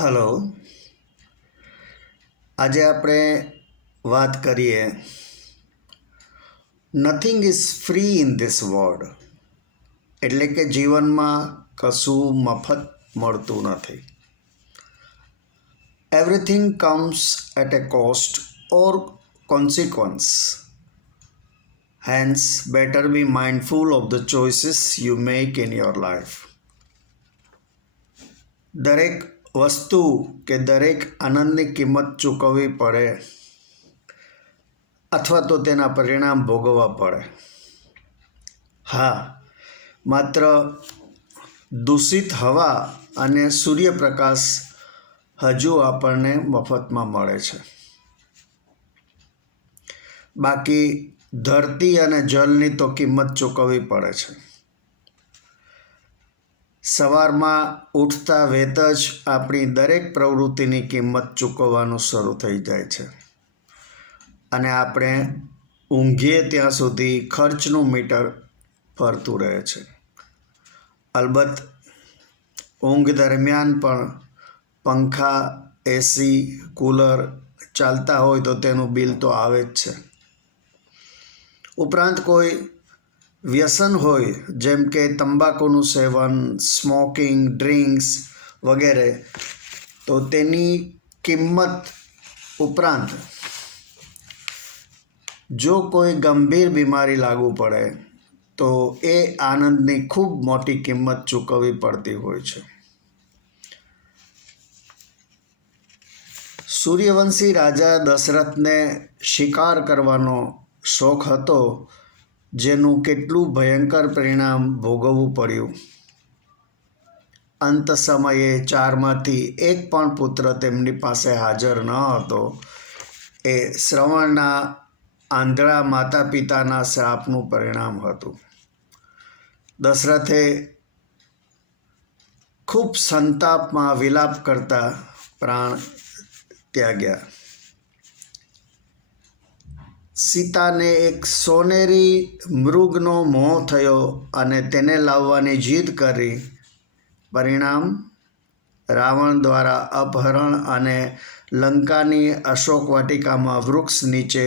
Hello, આજે આપણે વાત કરીએ nothing is free in this world, એટલે કે જીવનમાં કશું મફત મળતું નથી. Everything comes at a cost or consequence. Hence better be mindful of the choices you make in your life. દરેક વસ્તુ કે દરેક આનંદની કિંમત ચૂકવવી પડે અથવા તો તેના પરિણામ ભોગવવા પડે. હા, માત્ર દૂષિત હવા અને સૂર્યપ્રકાશ હજુ આપણને મફતમાં મળે છે. બાકી ધરતી અને જળની તો કિંમત ચૂકવવી પડે છે. સવારમાં ઉઠતા વેત જ આપણી દરેક પ્રવૃત્તિની કિંમત ચૂકવવાનું શરૂ થઈ જાય છે અને આપણે ઊંઘીએ ત્યાં સુધી ખર્ચનું મીટર ફરતું રહે છે. અલબત્ત ઊંઘ દરમિયાન પણ પંખા, એસી, કૂલર ચાલતા હોય તો તેનું બિલ તો આવે જ છે. ઉપરાંત કોઈ વ્યસન હોય, જેમ કે તંબાકુનું સેવન, સ્મોકિંગ, ડ્રિંક્સ વગેરે, તો તેની કિંમત ઉપરાંત જો કોઈ ગંભીર બીમારી લાગુ પડે તો એ આનંદની ખૂબ મોટી કિંમત ચૂકવવી પડતી હોય છે. સૂર્યવંશી રાજા દશરથને શિકાર કરવાનો શોખ હતો, જેનું કેટલું ભયંકર પરિણામ ભોગવવું પડ્યું. અંત સમયે 4માંથી એક પણ પુત્ર તેમની પાસે હાજર ન હતો. એ શ્રવણના આંધળા માતા પિતાના શ્રાપનું પરિણામ હતું. દશરથે ખૂબ સંતાપમાં વિલાપ કરતા પ્રાણ ત્યાગ્યા. સીતાને એક સોનેરી મૃગનો મોહ થયો અને તેને લાવવાની જીદ કરી. પરિણામ રાવણ દ્વારા અપહરણ અને લંકાની અશોક વાટિકામાં વૃક્ષ નીચે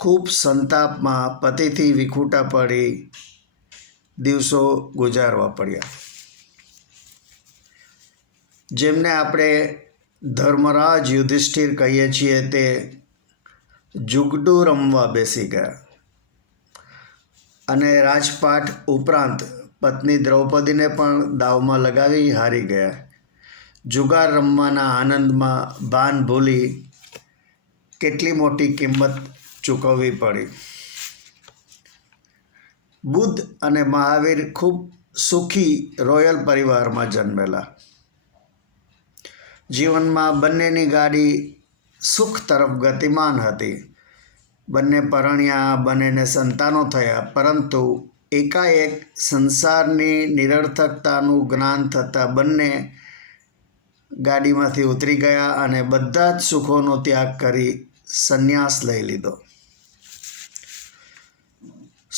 ખૂબ સંતાપમાં પતિથી વિખૂટા પડી દિવસો ગુજારવા પડ્યા. જેમને આપણે ધર્મરાજ યુધિષ્ઠિર કહીએ છીએ, તે જુગડું રમવા બેસી ગયા અને રાજપાટ ઉપરાંત પત્ની દ્રૌપદીને પણ દાવમાં લગાવી હારી ગયા. જુગાર રમવાના આનંદમાં ભાન ભૂલી કેટલી મોટી કિંમત ચૂકવવી પડી. બુદ્ધ અને મહાવીર ખૂબ સુખી રોયલ પરિવારમાં જન્મેલા. જીવનમાં બંનેની ગાડી સુખ તરફ ગતિમાન હતી. બંને પરણ્યા, બંનેને સંતાનો થયા, પરંતુ એકાએક સંસારની નિરર્થકતાનું જ્ઞાન થતાં બંને ગાડીમાંથી ઉતરી ગયા અને બધા જ સુખોનો ત્યાગ કરી સંન્યાસ લઈ લીધો.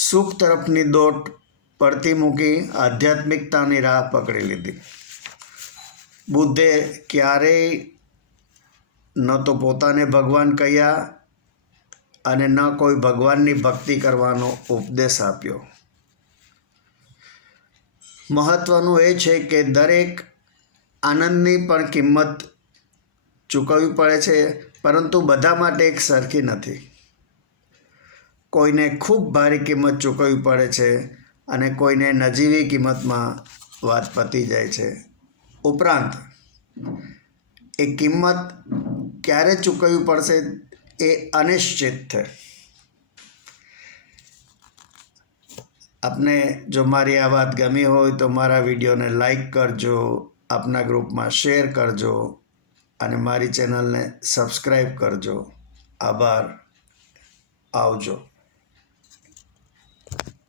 સુખ તરફની દોટ પડતી મૂકી આધ્યાત્મિકતાની રાહ પકડી લીધી. બુદ્ધે ક્યારેય ન તો પોતાને ભગવાન કહ્યા અને ન કોઈ ભગવાનની ભક્તિ કરવાનો ઉપદેશ આપ્યો. મહત્વનું એ છે કે દરેક આનંદની પણ કિંમત ચૂકવવી પડે છે, પરંતુ બધા માટે એક સરખી નથી. કોઈને ખૂબ ભારી કિંમત ચૂકવવી પડે છે અને કોઈને નજીવી કિંમતમાં વાત પતી જાય છે. ઉપરાંત એ કિંમત ક્યારે ચૂકવવી પડશે એ અનિશ્ચિત છે. આપને જો મારી આ વાત ગમી હોય તો મારા વિડીયોને લાઈક કરજો, આપના ગ્રુપમાં શેર કરજો અને મારી ચેનલને સબસ્ક્રાઈબ કરજો. આભાર. આવજો.